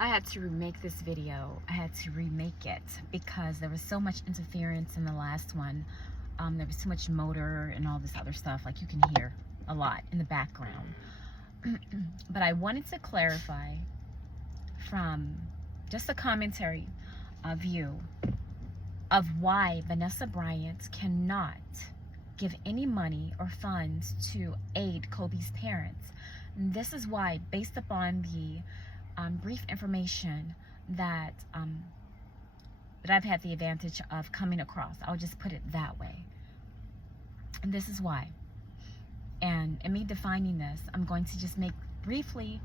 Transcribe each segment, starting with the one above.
I had to remake this video. I had to remake it because there was so much interference in the last one. There was too much motor and all this other stuff. Like, you can hear a lot in the background. But I wanted to clarify from just a commentary view of why Vanessa Bryant cannot give any money or funds to aid Kobe's parents. And this is why, based upon the brief information that I've had the advantage of coming across, I'll just put it that way. And this is why. And in me defining this, I'm going to just make briefly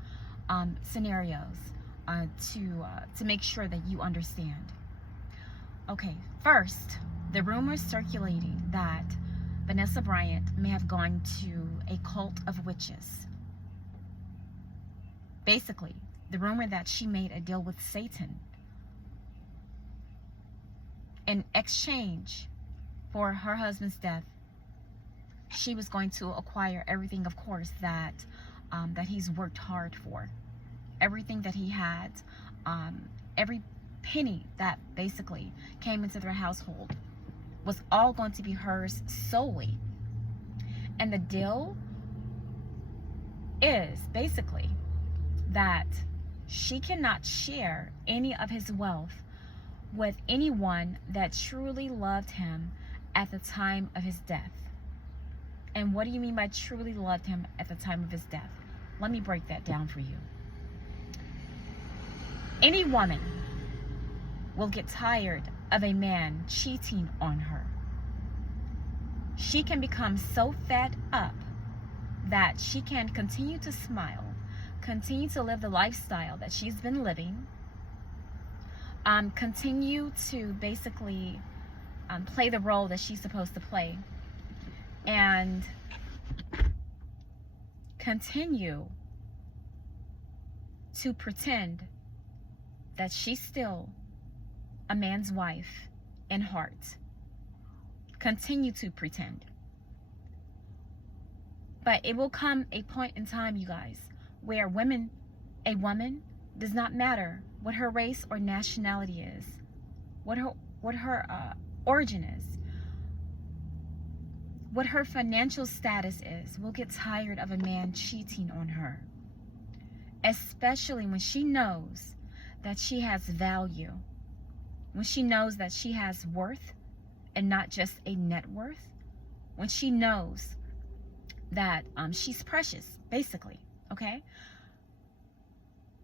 scenarios to make sure that you understand. Okay, first, the rumors circulating that Vanessa Bryant may have gone to a cult of witches. Basically, the rumor that she made a deal with Satan in exchange for her husband's death. She was going to acquire everything, of course, that he's worked hard for. Everything that he had, every penny that basically came into their household was all going to be hers solely. And the deal is basically that she cannot share any of his wealth with anyone that truly loved him at the time of his death. And what do you mean by truly loved him at the time of his death? Let me break that down for you. Any woman will get tired of a man cheating on her. She can become so fed up that she can continue to smile, continue to live the lifestyle that she's been living, continue to basically play the role that she's supposed to play, and continue to pretend that she's still a man's wife in heart. Continue to pretend. But it will come a point in time, you guys, where a woman does not matter what her race or nationality is, what her origin is, what her financial status is, will get tired of a man cheating on her. Especially when she knows that she has value, when she knows that she has worth and not just a net worth, when she knows that she's precious, basically, okay?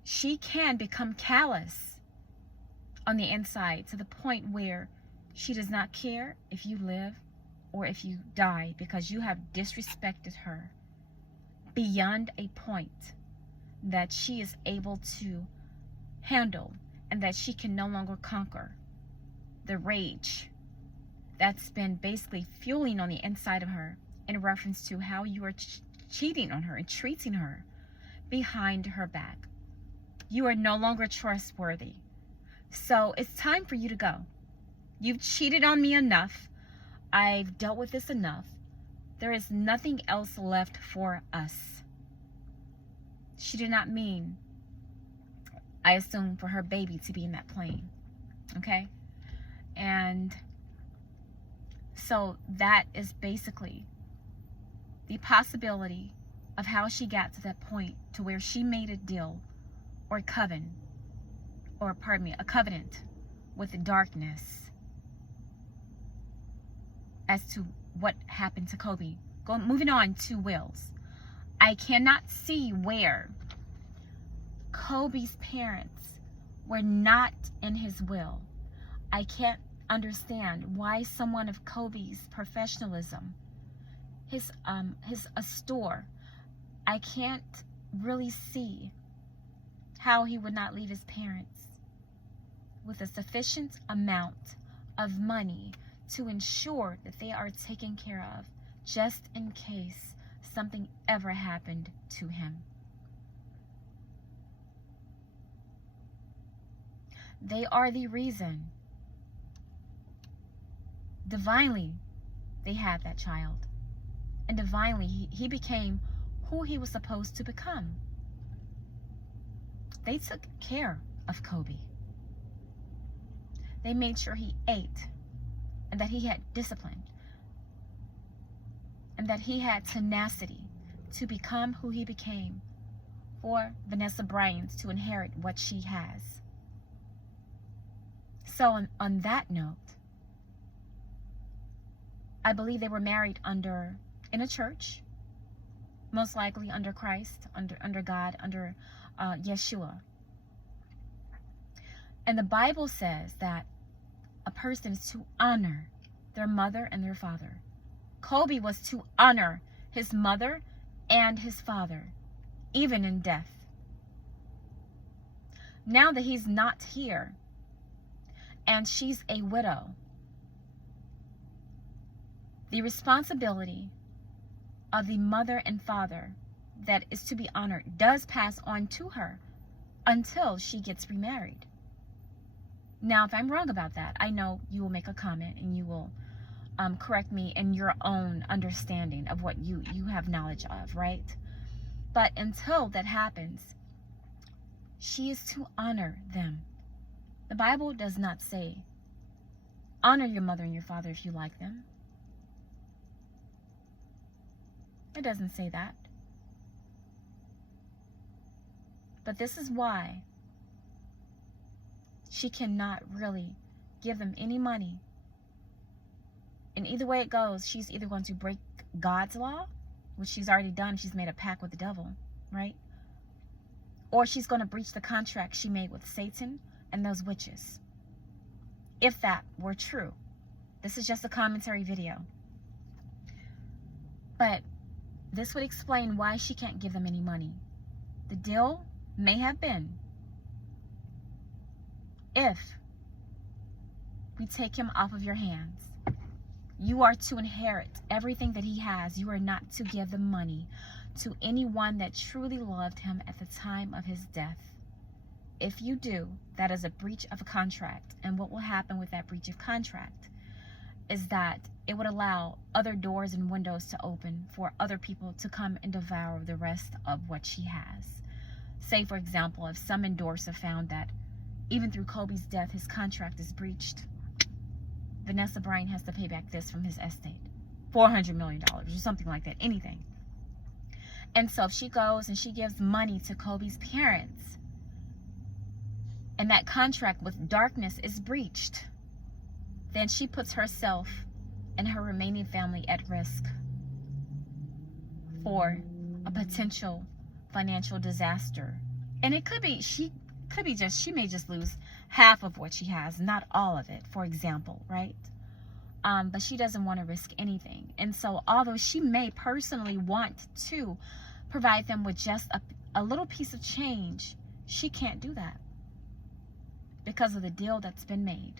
She can become callous on the inside to the point where she does not care if you live or if you die, because you have disrespected her beyond a point that she is able to handle, and that she can no longer conquer the rage that's been basically fueling on the inside of her in reference to how you are cheating on her and treating her behind her back. You are no longer trustworthy. So it's time for you to go. You've cheated on me enough. I've dealt with this enough. There is nothing else left for us. She did not mean, I assume, for her baby to be in that plane. Okay? And so that is basically the possibility of how she got to that point to where she made a deal or a covenant with the darkness as to what happened to Kobe. Moving on to wills. I cannot see where Kobe's parents were not in his will. I can't understand why someone of Kobe's professionalism, his store, I can't really see how he would not leave his parents with a sufficient amount of money to ensure that they are taken care of, just in case something ever happened to him. They are the reason, divinely, they had that child. And divinely, he became who he was supposed to become. They took care of Kobe. They made sure he ate, and that he had discipline, and that he had tenacity to become who he became for Vanessa Bryant to inherit what she has. So on that note, I believe they were married in a church, most likely under Christ, under God, under Yeshua. And the Bible says that a person is to honor their mother and their father. Kobe was to honor his mother and his father, even in death. Now that he's not here, and she's a widow, the responsibility of the mother and father that is to be honored does pass on to her until she gets remarried. Now, if I'm wrong about that, I know you will make a comment and you will correct me in your own understanding of what you have knowledge of, right? But until that happens, she is to honor them. The Bible does not say, honor your mother and your father if you like them. It doesn't say that. But this is why she cannot really give them any money. And either way it goes, she's either going to break God's law, which she's already done. She's made a pact with the devil, right? Or she's going to breach the contract she made with Satan and those witches. If that were true. This is just a commentary video. But this would explain why she can't give them any money. The deal may have been, if we take him off of your hands, you are to inherit everything that he has. You are not to give the money to anyone that truly loved him at the time of his death. If you do, that is a breach of a contract. And what will happen with that breach of contract is that it would allow other doors and windows to open for other people to come and devour the rest of what she has. Say, for example, if some endorser found that even through Kobe's death, his contract is breached, Vanessa Bryant has to pay back this from his estate, $400 million or something like that, anything. And so if she goes and she gives money to Kobe's parents, and that contract with darkness is breached, then she puts herself and her remaining family at risk for a potential financial disaster. And it could be, she may just lose half of what she has, not all of it, for example, right? But she doesn't want to risk anything. And so although she may personally want to provide them with just a little piece of change, she can't do that because of the deal that's been made.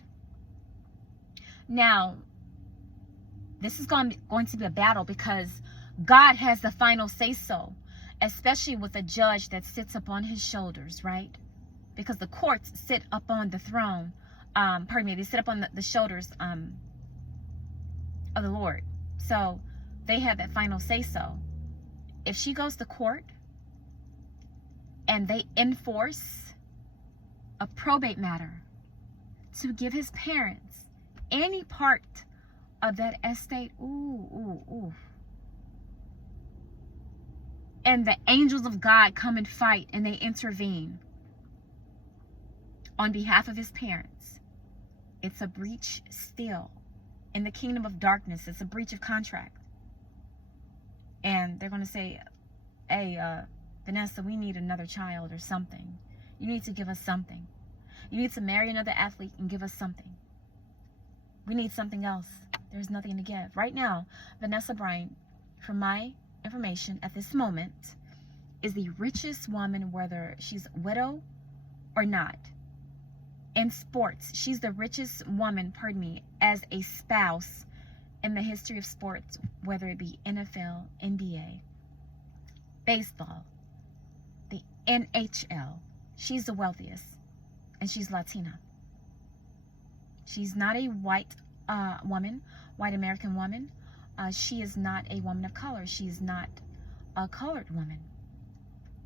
Now, this is going to be a battle because God has the final say-so, especially with a judge that sits upon his shoulders, right? Because the courts sit up on the throne, they sit up on the shoulders of the Lord. So they have that final say-so. If she goes to court and they enforce a probate matter to give his parents any part of that estate, and the angels of God come and fight and they intervene on behalf of his parents, it's a breach still. In the kingdom of darkness, it's a breach of contract. And they're going to say, hey, Vanessa, we need another child or something. You need to give us something. You need to marry another athlete and give us something. We need something else. There's nothing to give. Right now, Vanessa Bryant, from my information at this moment, is the richest woman, whether she's widow or not. In sports, she's the richest woman, as a spouse in the history of sports, whether it be NFL, NBA, baseball, the NHL. She's the wealthiest, and she's Latina. She's not a white woman, white American woman. She is not a woman of color. She's not a colored woman.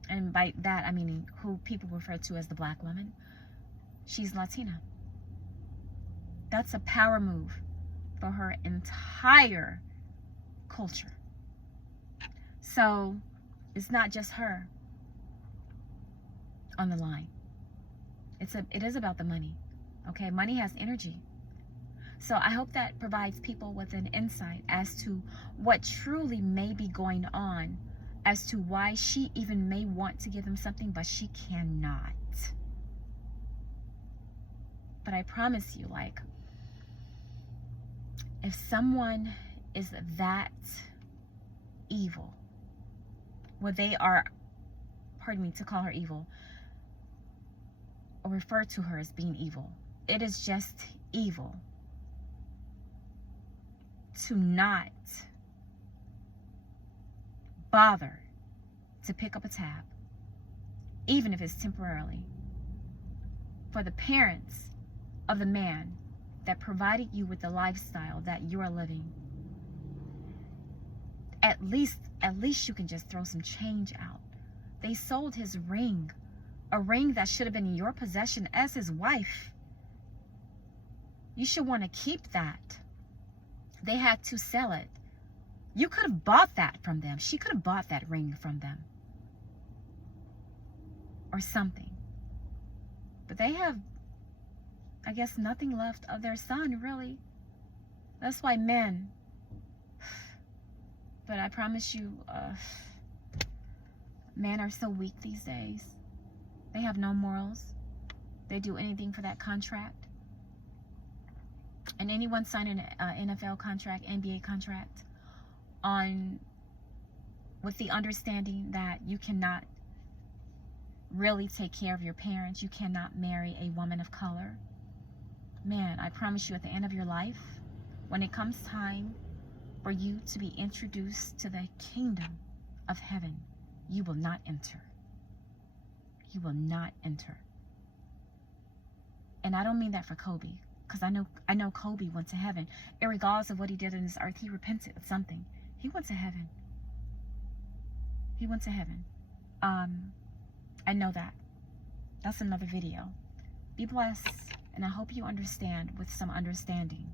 And by that, I mean who people refer to as the black woman. she's Latina. That's a power move for her entire culture. So it's not just her on the line. It is about the money. Okay, money has energy. So I hope that provides people with an insight as to what truly may be going on, as to why she even may want to give him something, but she cannot. But I promise you, like, if someone is that evil, well, they are, pardon me to call her evil, or refer to her as being evil. It is just evil to not bother to pick up a tab, even if it's temporarily, for the parents of the man that provided you with the lifestyle that you're living. At least you can just throw some change out. They sold his ring, a ring that should have been in your possession as his wife. You should want to keep that. They had to sell it. You could have bought that from them. She could have bought that ring from them, or something. But they have, I guess, nothing left of their son, really. That's why men, but I promise you, men are so weak these days. They have no morals. They do anything for that contract. And anyone signing an NFL contract, NBA contract, with the understanding that you cannot really take care of your parents, you cannot marry a woman of color. Man, I promise you, at the end of your life, when it comes time for you to be introduced to the kingdom of heaven, you will not enter. You will not enter. And I don't mean that for Kobe, because I know Kobe went to heaven. Irregardless of what he did on this earth, he repented of something. He went to heaven. He went to heaven. I know that. That's another video. Be blessed, and I hope you understand with some understanding.